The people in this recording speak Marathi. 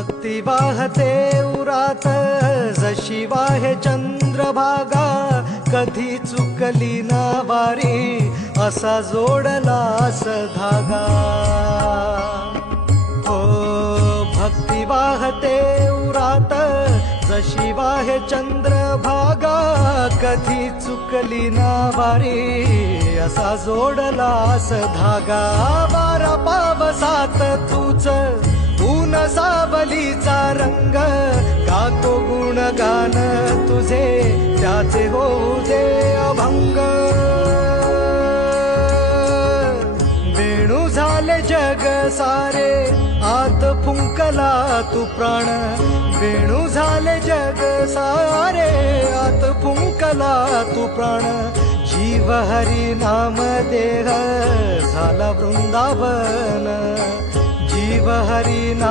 भक्ती वाहते उरात जशी वाहे चंद्रभागा, कधी चुकली ना वारी असा जोडलास धागा. हो भक्ती वाहते उरात जशी वाहे चंद्रभागा, कधी चुकली ना वारी असा जोडलास धागा. वारा पावसात तूच ऊन सावलीचा रंग, गातो गुणगान तुझे त्याचे होऊ दे अभंग. वेणू झाले जग सारे आत फुंकला तू प्राण, वेणू झाले जग सारे आत फुंकला तू प्राण. जीव हरी नाम देह झाला वृंदावन, जीव हरी नाम